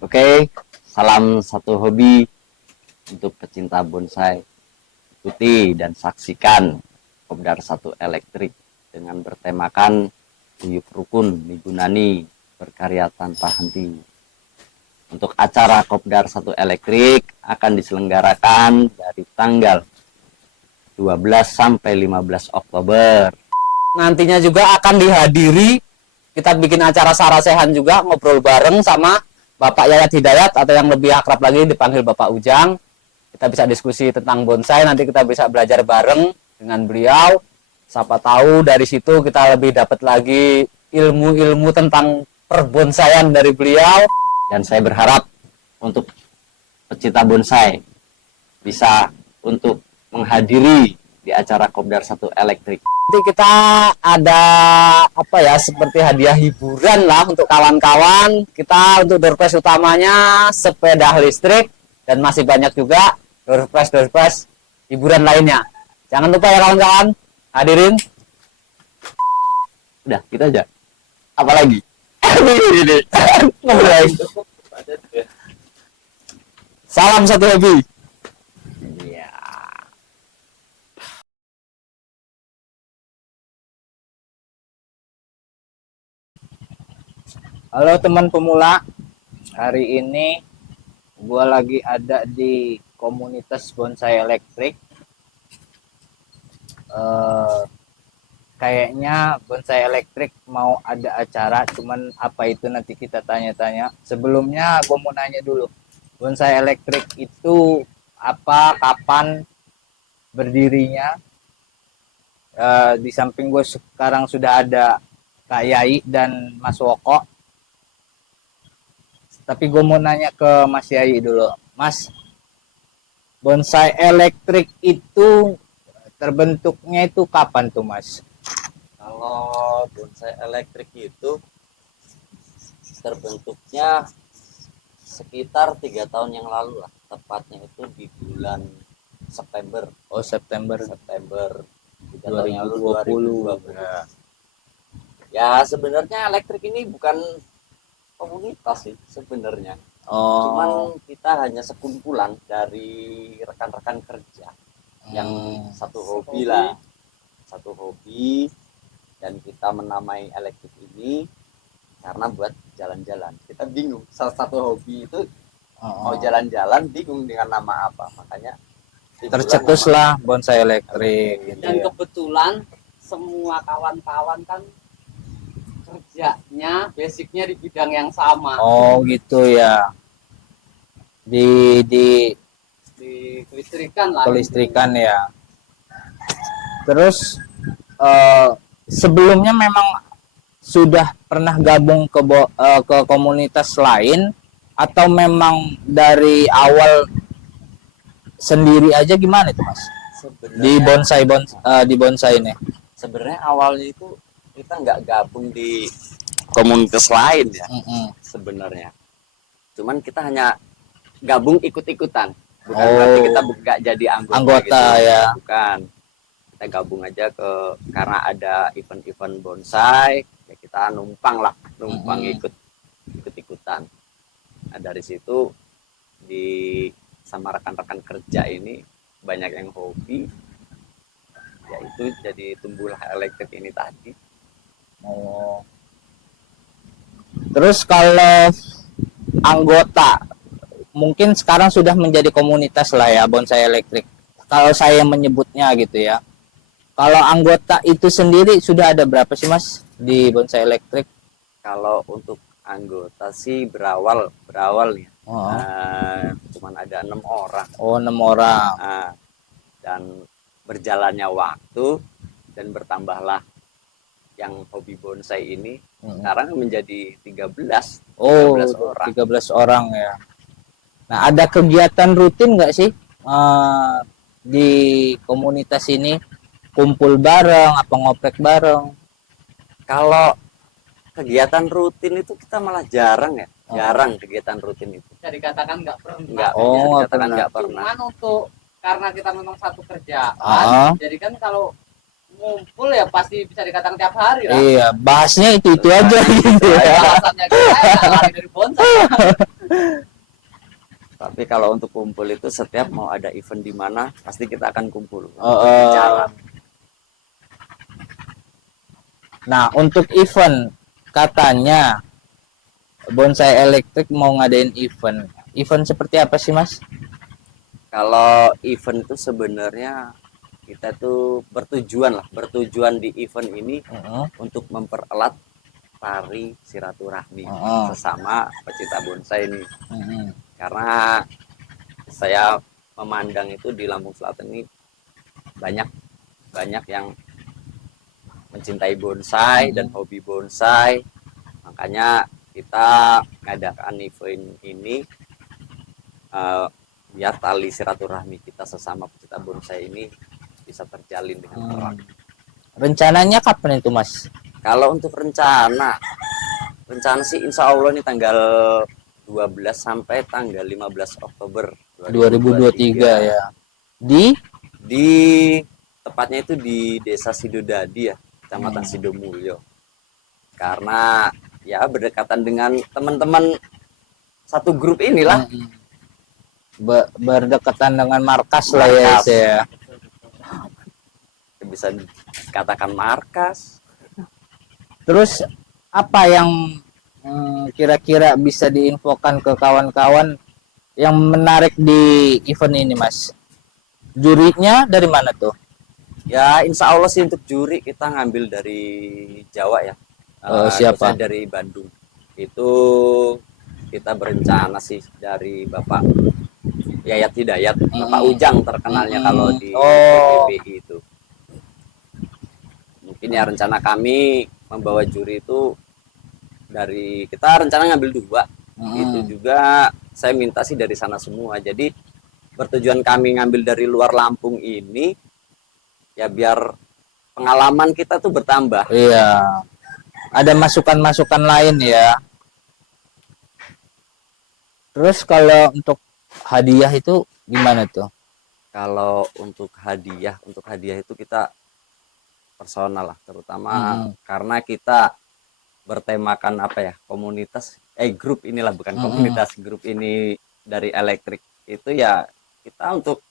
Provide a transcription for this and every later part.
Oke, salam satu hobi untuk pecinta bonsai. Ikuti dan saksikan Kopdar 1 Elektrik dengan bertemakan Guyub Rukun Migunani berkarya tanpa henti. Untuk acara Kopdar 1 Elektrik akan diselenggarakan dari tanggal 12 sampai 15 Oktober. Nantinya juga akan dihadiri, kita bikin acara sarasehan juga, ngobrol bareng sama Bapak Yayat Hidayat, atau yang lebih akrab lagi dipanggil Bapak Ujang. Kita bisa diskusi tentang bonsai, nanti kita bisa belajar bareng dengan beliau. Siapa tahu dari situ kita lebih dapat lagi ilmu-ilmu tentang perbonsaian dari beliau. Dan saya berharap untuk pecinta bonsai bisa untuk menghadiri di acara Kopdar 1 Elektrik. Nanti kita ada seperti hadiah hiburan lah untuk kawan-kawan. Kita untuk door prize utamanya sepeda listrik, dan masih banyak juga door prize hiburan lainnya. Jangan lupa ya kawan-kawan, hadirin. Udah, kita aja. Apa lagi? Salam satu hobi. Iya. Halo teman pemula, hari ini gua lagi ada di komunitas bonsai elektrik. Kayaknya bonsai elektrik mau ada acara, cuman apa itu nanti kita tanya-tanya. Sebelumnya gua mau nanya dulu, bonsai elektrik itu apa, kapan berdirinya? Di samping gue sekarang sudah ada Kak Yai dan Mas Woko. Tapi gue mau nanya ke Mas Yai dulu. Mas, bonsai elektrik itu terbentuknya itu kapan tuh Mas? Kalau bonsai elektrik itu terbentuknya sekitar 3 tahun yang lalu lah. Tepatnya itu di bulan September. Oh, September 3 tahun yang lalu, 2020. Ya sebenarnya elektrik ini bukan komunitas sih sebenarnya. Oh, Cuman kita hanya sekumpulan dari rekan-rekan kerja yang satu hobi lah, satu hobi, dan kita menamai elektrik ini karena buat jalan-jalan. Kita bingung, salah satu hobi itu mau jalan-jalan bingung dengan nama apa, makanya tercetuslah bonsai elektrik gitu Dan ya. kebetulan semua kawan-kawan kan kerjanya basicnya di bidang yang sama. Oh gitu ya. Di Di kelistrikan lah. kelistrikan ya. Terus sebelumnya memang sudah pernah gabung ke komunitas lain, atau memang dari awal sendiri aja, gimana itu Mas? Di bonsai ini. sebenarnya awalnya itu kita nggak gabung di komunitas lain ya sebenarnya. Cuman kita hanya gabung ikut-ikutan. Bukan berarti kita nggak jadi anggota gitu. Ya. Bukan. Kita gabung aja karena ada event-event bonsai, ya kita numpang ikut-ikutan. Nah, dari situ sama rekan-rekan kerja ini banyak yang hobi, yaitu jadi tumbuhlah elektrik ini tadi. Oh. Terus kalau anggota, mungkin sekarang sudah menjadi komunitas lah ya bonsai elektrik. Kalau saya menyebutnya gitu ya. Kalau anggota itu sendiri sudah ada berapa sih Mas di bonsai elektrik? Kalau untuk anggota sih berawal ya. Oh. Cuman ada 6 orang. Oh, 6 orang. Dan berjalannya waktu dan bertambahlah yang hobi bonsai ini sekarang menjadi 13 orang. 13 orang ya. Nah, ada kegiatan rutin nggak sih di komunitas ini? Kumpul bareng, apa ngoprek bareng? Kalau kegiatan rutin itu kita malah jarang ya. Jarang kegiatan rutin itu. Bisa dikatakan nggak pernah. Nggak pernah. Cuman karena kita memang satu kerjaan, jadi kan kalau ngumpul ya pasti bisa dikatakan tiap hari lah. Iya, bahasnya itu aja gitu ya. Alasannya kita lari dari bonsai. Tapi kalau untuk kumpul itu setiap mau ada event di mana pasti kita akan kumpul. Oh. Nah, untuk event katanya bonsai elektrik mau ngadain event. Event seperti apa sih, Mas? Kalau event itu sebenarnya kita tuh bertujuan di event ini untuk mempererat tari silaturahmi sesama pecinta bonsai ini. Karena saya memandang itu di Lampung Selatan ini banyak yang mencintai bonsai dan hobi bonsai. Makanya kita ngadakan event ini biar tali silaturahmi kita sesama pecinta bonsai ini bisa terjalin dengan erat. Rencananya kapan itu, Mas? Kalau untuk rencana sih insya Allah ini tanggal 12 sampai tanggal 15 Oktober 2023 ya. Di tepatnya itu di Desa Sidodadi ya, Kecamatan Sidomulyo. Karena ya berdekatan dengan teman-teman satu grup inilah. Berdekatan dengan markas lah ya, ya. Bisa dikatakan markas. Terus apa yang kira-kira bisa diinfokan ke kawan-kawan yang menarik di event ini, Mas? Jurinya dari mana tuh? Ya insya Allah sih untuk juri kita ngambil dari Jawa ya. Siapa? Dari Bandung. Itu kita berencana sih dari Bapak Yayat Hidayat, Bapak Ujang terkenalnya kalau di PBI itu. Mungkin ya rencana kami membawa juri itu dari kita rencana ngambil 2. Itu juga saya minta sih dari sana semua. Jadi bertujuan kami ngambil dari luar Lampung ini ya biar pengalaman kita tuh bertambah. Iya. Ada masukan-masukan lain ya. Terus kalau untuk hadiah itu gimana tuh? Kalau untuk hadiah itu kita personal lah, terutama karena kita bertemakan apa ya, komunitas grup inilah, bukan komunitas, grup ini dari elektrik itu ya. Kita untuk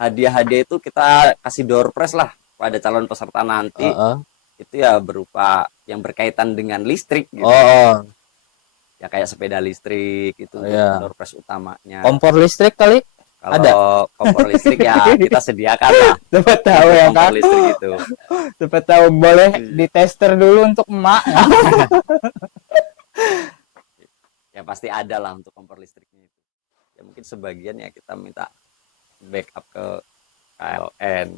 hadiah itu kita kasih door prize lah pada calon peserta nanti. Itu ya berupa yang berkaitan dengan listrik gitu. Ya kayak sepeda listrik itu door prize utamanya. Kompor listrik kali? Kalau kompor listrik ya kita sediakan lah. Dapat tahu ya, kompor listrik itu. Dapat tahu, boleh ditester dulu untuk emak. Ya pasti ada lah untuk kompor listriknya itu. Ya mungkin sebagian ya kita minta backup ke KLN.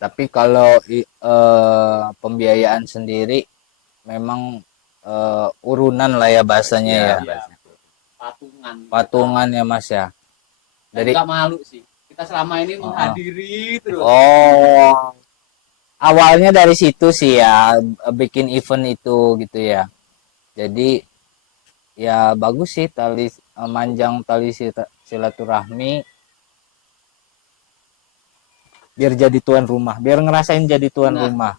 Tapi kalau pembiayaan sendiri memang urunan lah ya bahasanya ya. Patungan ya, Mas ya. Dari nggak malu sih. Kita selama ini menghadiri terus. Awalnya dari situ sih ya, bikin event itu gitu ya. Jadi ya bagus sih manjang tali silaturahmi biar jadi tuan rumah, biar ngerasain jadi tuan rumah.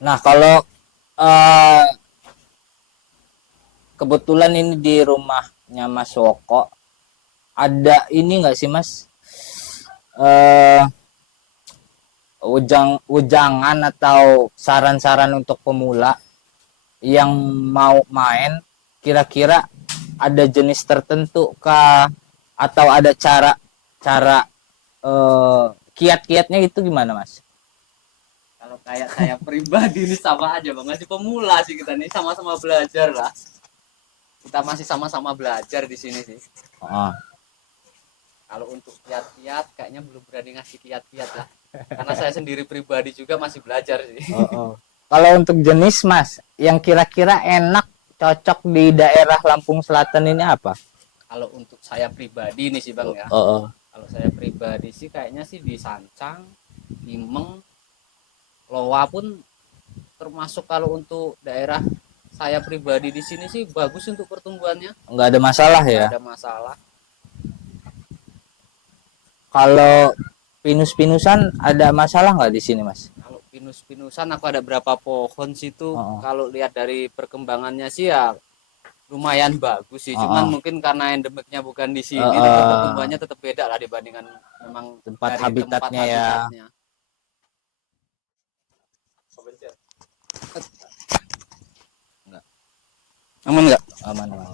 Nah, kalau kebetulan ini di rumahnya Mas Woko ada ini nggak sih, Mas, ujangan atau saran-saran untuk pemula yang mau main, kira-kira ada jenis tertentu kah, atau ada cara kiat-kiatnya itu gimana, Mas? Kalau kayak saya pribadi ini sama aja Bang, masih pemula sih kita nih, sama-sama belajar lah. Kita masih sama-sama belajar di sini sih. Kalau untuk kiat-kiat kayaknya belum berani ngasih kiat-kiat lah. Karena saya sendiri pribadi juga masih belajar sih. Kalau untuk jenis, Mas, yang kira-kira enak cocok di daerah Lampung Selatan ini apa? Kalau untuk saya pribadi nih sih Bang ya. Kalau saya pribadi sih kayaknya sih di Sancang, Imeng, Loa pun termasuk. Kalau untuk daerah saya pribadi di sini sih bagus untuk pertumbuhannya. Nggak ada masalah ya? Nggak ada masalah. Kalau pinus-pinusan ada masalah nggak di sini, Mas? Kalau pinus-pinusan aku ada berapa pohon situ. Oh. Kalau lihat dari perkembangannya sih ya lumayan bagus sih. Cuman mungkin karena endemiknya bukan di sini, tempat pertumbuhannya tetap beda lah dibandingkan memang Tempat dari habitatnya ya. habitatnya. Aman nggak? Aman, aman.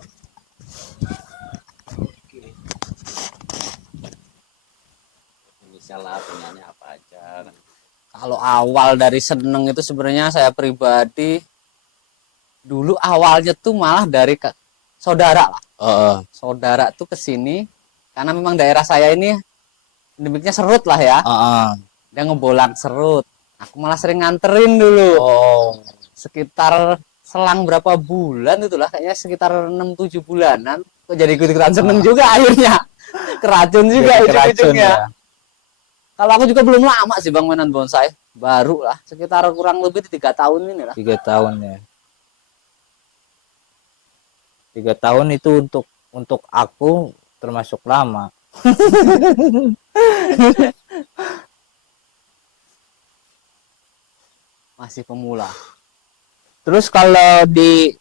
Misalnya punyanya apa aja. Kalau awal dari seneng itu sebenarnya saya pribadi dulu awalnya tuh malah dari saudara lah. Saudara tuh kesini karena memang daerah saya ini endemiknya serut lah ya. Dia ngebolang serut. Aku malah sering nganterin dulu. Sekitar selang berapa bulan itulah, kayaknya sekitar 6-7 bulanan. Kok jadi ikut-ikutan seneng juga akhirnya. Keracun juga ujung-ujungnya. Kalau aku juga belum lama sih bang mainan bonsai, baru lah sekitar kurang lebih 3 tahun ini lah. 3 tahun ya. 3 tahun itu untuk aku termasuk lama. Masih pemula. Terus kalau di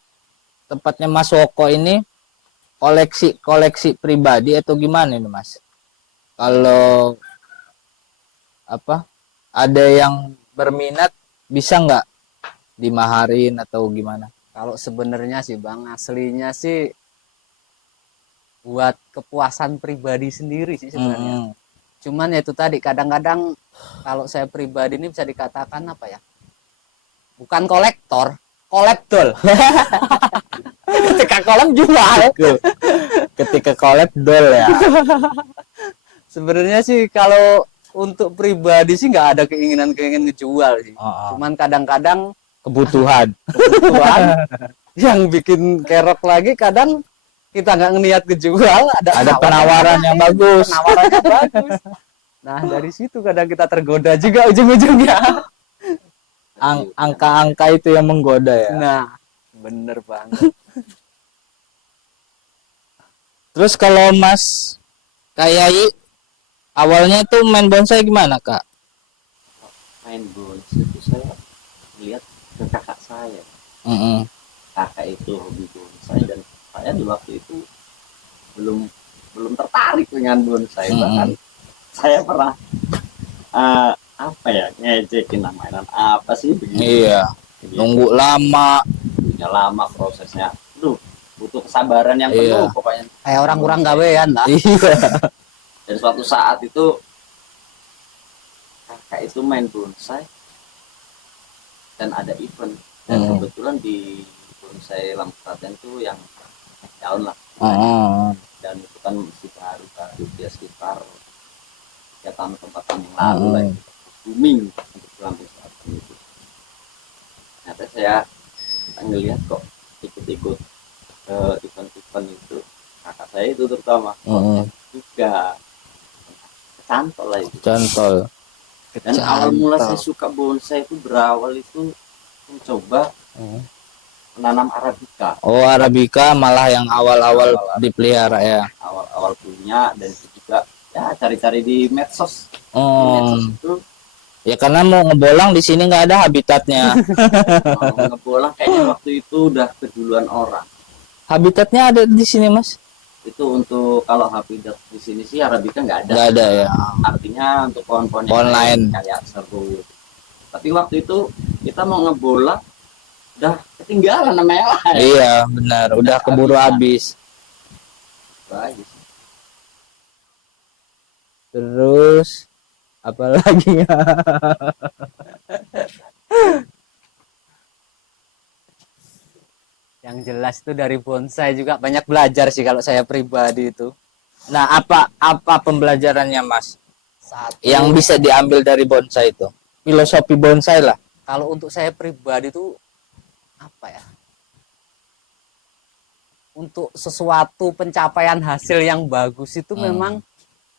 tempatnya Mas Woko ini koleksi pribadi atau gimana nih Mas? Kalau apa, ada yang berminat bisa nggak dimaharin atau gimana? Kalau sebenarnya sih bang, aslinya sih buat kepuasan pribadi sendiri sih sebenarnya. Cuman ya itu tadi, kadang-kadang kalau saya pribadi ini bisa dikatakan apa ya, bukan kolektor, kolektor. Ketika kolek jual. Ketika kolek dol ya. Sebenarnya sih kalau untuk pribadi sih nggak ada keinginan ngejual sih. Cuman kadang-kadang kebutuhan yang bikin kerok lagi, kadang kita nggak ngelihat kejual, ada penawaran yang bagus. Penawarannya bagus. Nah dari situ kadang kita tergoda juga ujung-ujungnya. Angka-angka itu yang menggoda ya. Nah bener banget. Terus kalau Mas Kayai awalnya tuh main bonsai gimana Kak? Main bonsai itu saya lihat ke kakak saya. Kakak itu hobi bonsai dan saya di waktu itu belum tertarik dengan bonsai. Bahkan saya pernah apa ya, ngejekin mainan apa sih begini. Iya. Nunggu lama. Punya lama prosesnya. Duh, butuh kesabaran yang penuh pokoknya. Kayak orang kurang gawean lah. Dan suatu saat itu kakak itu main bonsai dan ada event, dan kebetulan di bonsai Lampraten itu yang daun lah. Dan itu kan masih baru dia sekitar 3 tahun 4 tahun yang lalu lah, booming untuk Lampraten itu. Ternyata saya ngelihat kok ikut-ikut event-event itu, kakak saya itu terutama juga cantol lah itu. Cantol. Dan awal mula saya suka bonsai itu berawal itu mencoba menanam Arabica. Oh, Arabica malah yang awal-awal dipelihara ya. Awal-awal punya, dan itu juga ya cari-cari di medsos. Di medsos itu ya karena mau ngebolang di sini nggak ada habitatnya. Mau ngebolang kayaknya waktu itu udah keduluan orang. Habitatnya ada di sini Mas? Itu untuk kalau habitat di sini sih Arabica nggak ada. Nggak ada ya. Artinya untuk pohon-pohon yang lain kayak serut. Tapi waktu itu kita mau ngebola udah ketinggalan namanya. Iya benar, udah keburu habis. Bagus. Terus apa lagi ya? Yang jelas itu dari bonsai juga banyak belajar sih kalau saya pribadi itu. Nah, apa pembelajarannya Mas? Satu, yang bisa diambil dari bonsai itu? Filosofi bonsai lah. Kalau untuk saya pribadi itu apa ya? Untuk sesuatu pencapaian hasil yang bagus itu memang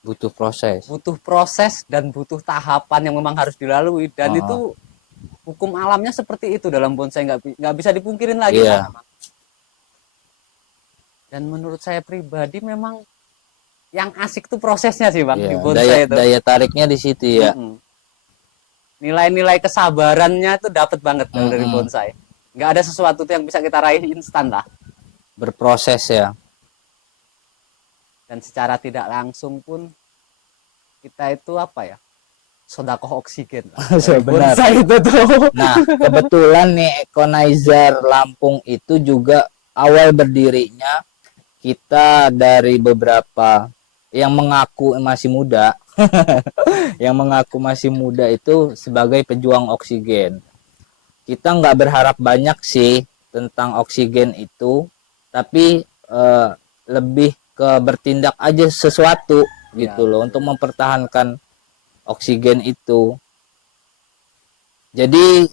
butuh proses. Butuh proses dan butuh tahapan yang memang harus dilalui, dan itu hukum alamnya seperti itu dalam bonsai, nggak bisa dipungkirin lagi. Iya. Dan menurut saya pribadi memang yang asik tuh prosesnya sih bang, di bonsai itu. Daya tariknya di situ ya. nilai-nilai kesabarannya itu dapat banget dari bonsai. Nggak ada sesuatu tuh yang bisa kita raih instan lah. Berproses ya. Dan secara tidak langsung pun kita itu apa ya, sodakoh oksigen lah. Benar. Bonsai itu tuh. Nah, kebetulan nih Econizer Lampung itu juga awal berdirinya kita dari beberapa yang mengaku masih muda yang mengaku masih muda itu sebagai pejuang oksigen. Kita nggak berharap banyak sih tentang oksigen itu, tapi lebih ke bertindak aja sesuatu gitu loh untuk mempertahankan oksigen itu. Jadi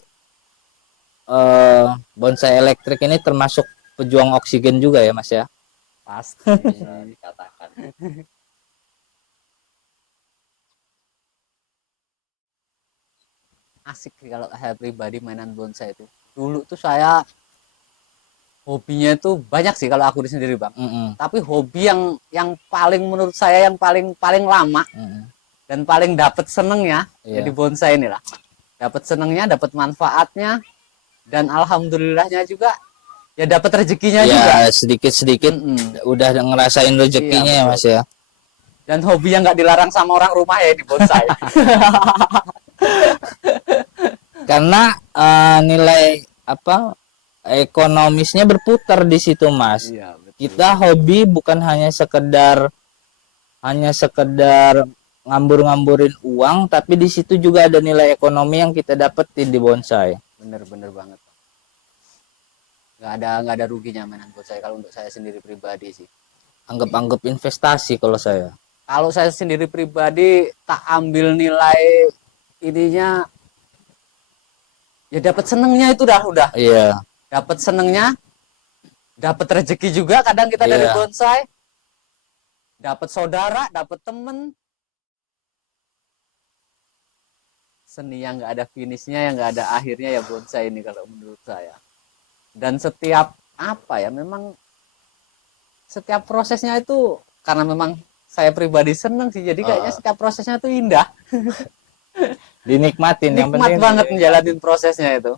bonsai elektrik ini termasuk pejuang oksigen juga ya Mas ya? Pasti dikatakan. Asik sih kalau saya pribadi mainan bonsai itu. Dulu tuh saya hobinya itu banyak sih kalau aku sendiri Bang. Tapi hobi yang paling menurut saya yang paling lama dan paling dapat senengnya jadi bonsai inilah. Dapat senengnya, dapat manfaatnya, dan alhamdulillahnya juga ya dapat rezekinya juga. Sedikit-sedikit udah ngerasain rezekinya ya Mas ya. Dan hobi yang nggak dilarang sama orang rumah ya di bonsai. Karena nilai apa ekonomisnya berputar di situ Mas. Iya, betul. Kita hobi bukan hanya sekedar ngambur-ngamburin uang, tapi di situ juga ada nilai ekonomi yang kita dapetin di bonsai. Bener banget. Nggak ada ruginya mainan bonsai kalau untuk saya sendiri pribadi sih. Anggap investasi kalau saya. Kalau saya sendiri pribadi tak ambil nilai ininya, ya dapat senengnya itu udah. Iya. Dapat senengnya, dapat rezeki juga kadang kita dari bonsai, dapat saudara, dapat temen. Seni yang nggak ada finishnya, yang nggak ada akhirnya ya bonsai ini kalau menurut saya. Dan setiap memang setiap prosesnya itu karena memang saya pribadi seneng sih, jadi kayaknya setiap prosesnya itu indah. Dinikmatin. Yang penting banget menjalanin prosesnya itu.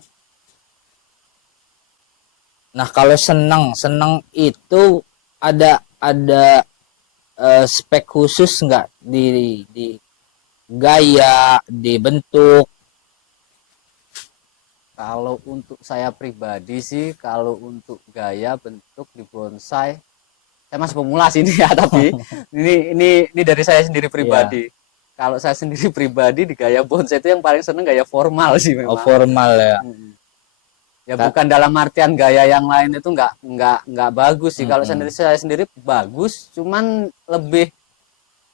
Nah, kalau seneng itu ada spek khusus nggak di gaya, di bentuk? Kalau untuk saya pribadi sih, kalau untuk gaya bentuk di bonsai, saya masih pemula sih ini ya, tapi ini dari saya sendiri pribadi. Kalau saya sendiri pribadi di gaya bonsai itu yang paling seneng gaya formal sih memang. Oh, formal ya. Ya bukan dalam artian gaya yang lain itu nggak bagus sih. Kalau saya sendiri bagus, cuman lebih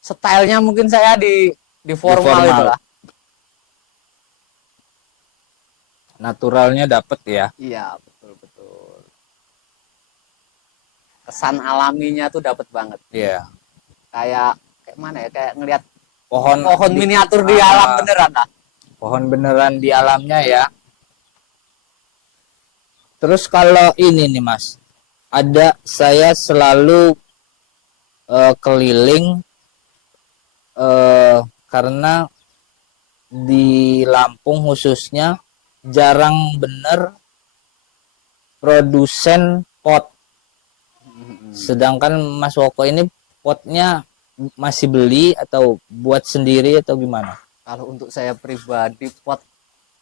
stylenya mungkin saya di formal itulah. Naturalnya dapet ya. Iya, betul. Kesan alaminya tuh dapet banget. Iya. Kayak mana ya? Kayak ngelihat pohon miniatur di alam beneran lah. Pohon beneran di alamnya ya. Terus kalau ini nih Mas, saya selalu keliling karena di Lampung khususnya jarang bener produsen pot. Sedangkan Mas Woko ini potnya masih beli atau buat sendiri atau gimana? Kalau untuk saya pribadi pot,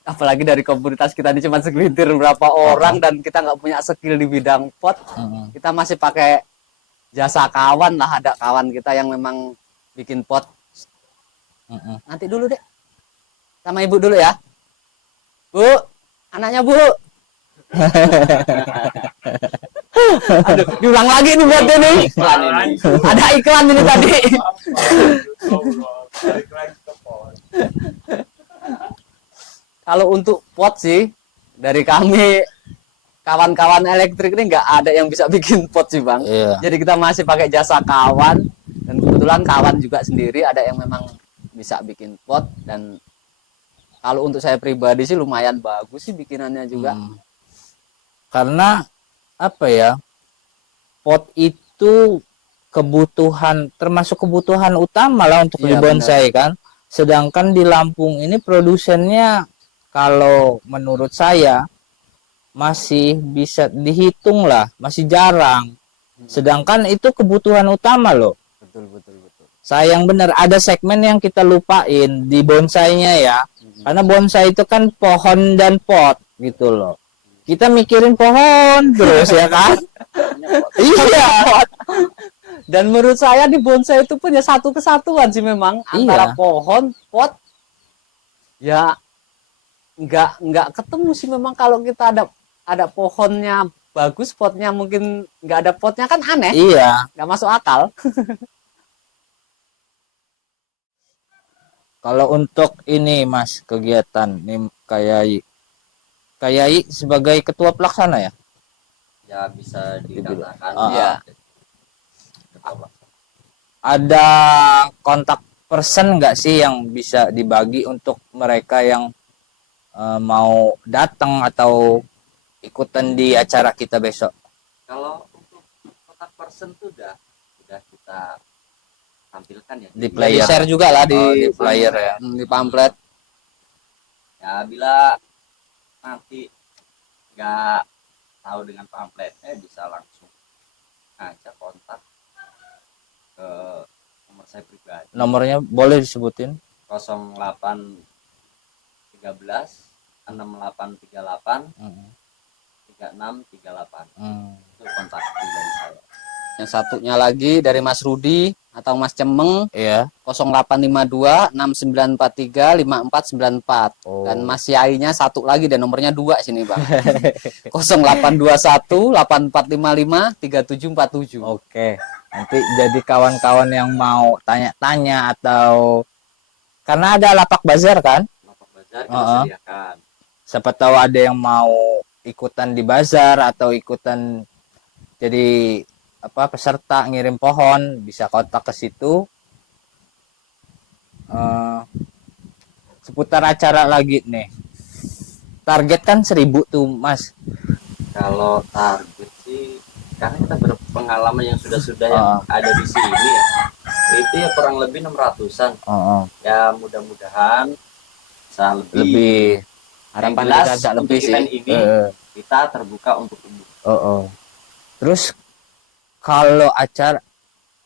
apalagi dari komunitas kita ini cuma segelintir berapa orang dan kita nggak punya skill di bidang pot, kita masih pakai jasa kawan lah. Ada kawan kita yang memang bikin pot. Nanti dulu deh, sama ibu dulu ya, Bu, anaknya Bu. Aduh, diulang lagi nih buat ini. Ada iklan ini tadi. Kalau untuk pot sih, dari kami kawan-kawan elektrik ini nggak ada yang bisa bikin pot sih Bang. Jadi kita masih pakai jasa kawan, dan kebetulan kawan juga sendiri ada yang memang bisa bikin pot. Dan kalau untuk saya pribadi sih lumayan bagus sih bikinannya juga. Karena apa ya, pot itu kebutuhan, termasuk kebutuhan utama lah untuk di bonsai kan. Sedangkan di Lampung ini produsennya kalau menurut saya masih bisa dihitung lah, masih jarang. Sedangkan itu kebutuhan utama loh. Betul, betul, betul. Sayang bener ada segmen yang kita lupain di bonsainya ya. Karena bonsai itu kan pohon dan pot gitu loh. Kita mikirin pohon terus ya kan? Iya. Dan menurut saya di bonsai itu punya satu kesatuan sih memang antara Iya. pohon, pot, ya nggak ketemu sih memang kalau kita ada pohonnya bagus, potnya mungkin nggak ada potnya kan aneh, Iya. nggak masuk akal. Kalau untuk ini Mas kegiatan nih kayak sebagai ketua pelaksana ya. Ya bisa dikatakan Ah, Iya. Ada kontak person nggak sih yang bisa dibagi untuk mereka yang mau datang atau ikutan di acara kita besok? Kalau untuk kontak person tuh udah kita tampilkan ya Di Bisa player. di-share juga lah Di flyer ya. di pamflet. ya bila nanti nggak tahu dengan pamfletnya bisa langsung aja kontak ke nomor saya pribadi Nomornya boleh disebutin? 08 13 6838 Hmm. 3638 Hmm. itu kontak pribadi saya. Yang satunya lagi dari Mas Rudi atau Mas Cemeng Iya. 0852 6943 5494. Oh. Dan Mas Yainya satu lagi dan nomornya 2 sini, Bang. 0821 8455 3747. Oke. Nanti jadi kawan-kawan yang mau tanya-tanya atau karena ada lapak bazar kan? Lapak bazar kita Uh-uh. sediakan. Siapa tahu ada yang mau ikutan di bazar atau ikutan jadi peserta ngirim pohon, bisa kontak ke situ. Seputar acara lagi nih. Target kan 1.000 tuh Mas. Kalau target sih karena kita berpengalaman yang sudah-sudah yang ada di sini ya, itu ya kurang lebih 600-an. Ya mudah-mudahan bisa Lebih. Harapan Yang jelas, kita bisa untuk lebih sih. event ini kita terbuka untuk umum. Terus kalau acara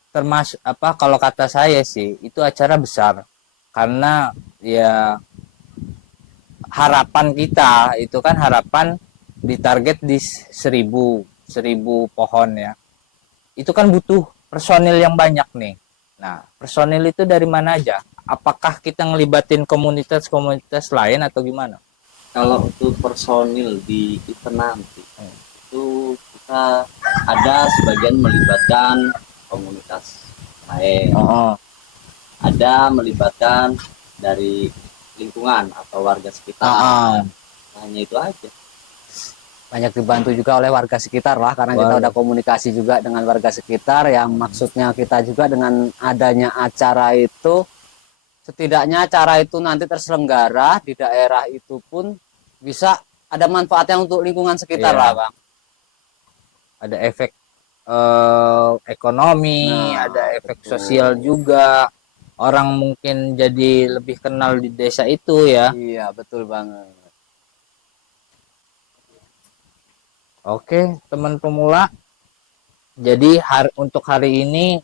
termasuk kalau kata saya sih itu acara besar karena ya harapan kita itu kan harapan ditarget di 1.000 pohon ya. Itu kan butuh personil yang banyak nih. Nah, personil itu dari mana aja? Apakah kita ngelibatin komunitas-komunitas lain atau gimana? Kalau untuk personil di event nanti itu kita ada sebagian melibatkan komunitas lain, ada melibatkan dari lingkungan atau warga sekitar. Hanya itu aja. Banyak dibantu juga oleh warga sekitar lah karena kita udah komunikasi juga dengan warga sekitar yang maksudnya kita juga dengan adanya acara itu setidaknya acara itu nanti terselenggara di daerah itu pun bisa ada manfaatnya untuk lingkungan sekitar lah, Bang. Ada efek ekonomi, ada efek sosial juga. Orang mungkin jadi lebih kenal di desa itu ya. Iya, betul banget. Oke, teman pemula. Jadi untuk hari ini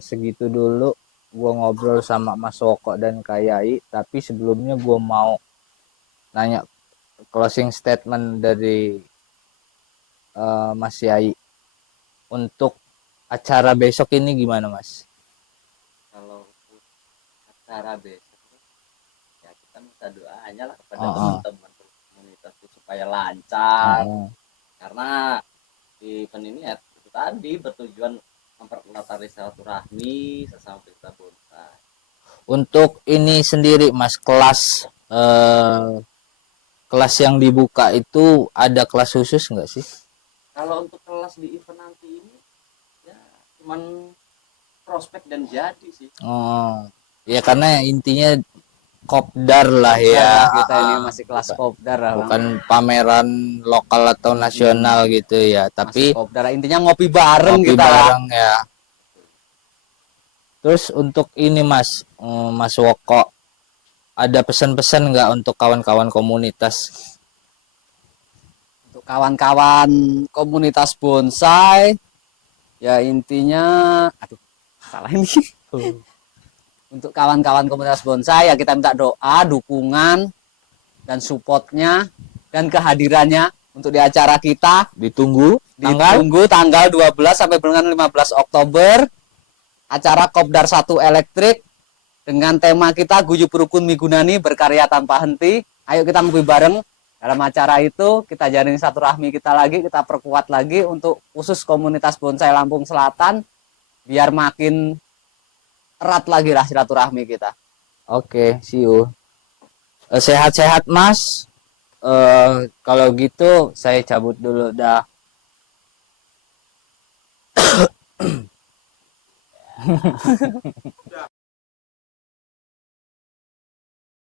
segitu dulu. Gua ngobrol sama Mas Woko dan Kak Yai. Tapi sebelumnya gua mau nanya closing statement dari Mas Yai untuk acara besok ini gimana Mas? Kalau acara besok ya kita minta doanya lah kepada teman-teman komunitas itu supaya lancar karena di event ini ya itu tadi bertujuan memperkuat tali silaturahmi sesama pecinta bonsai. Untuk ini sendiri Mas, kelas yang dibuka itu ada kelas khusus nggak sih? Kalau untuk kelas di event nanti ini ya cuman prospek dan jadi sih. Ya karena intinya kopdar lah ya. Kita ini masih kelas kopdar lah, Bang. Bukan pameran lokal atau nasional gitu ya, tapi kopdar intinya ngopi bareng ngopi kita bareng ya. Terus untuk ini Mas, Mas Woko, ada pesan-pesan nggak untuk kawan-kawan komunitas? Untuk kawan-kawan komunitas bonsai, ya intinya, aduh, salah ini. Untuk kawan-kawan komunitas bonsai ya kita minta doa, dukungan, dan supportnya dan kehadirannya untuk di acara kita. Ditunggu Ditunggu tanggal 12 sampai dengan 15 Oktober acara Kopdar 1 Elektrik dengan tema kita Guyub Rukun Migunani berkarya tanpa henti. Ayo kita ngopi bareng. Dalam acara itu kita jalin silaturahmi kita lagi, kita perkuat lagi untuk khusus komunitas bonsai Lampung Selatan biar makin erat lagi lah silaturahmi kita. Oke, see you. Sehat-sehat Mas. Kalau gitu saya cabut dulu dah.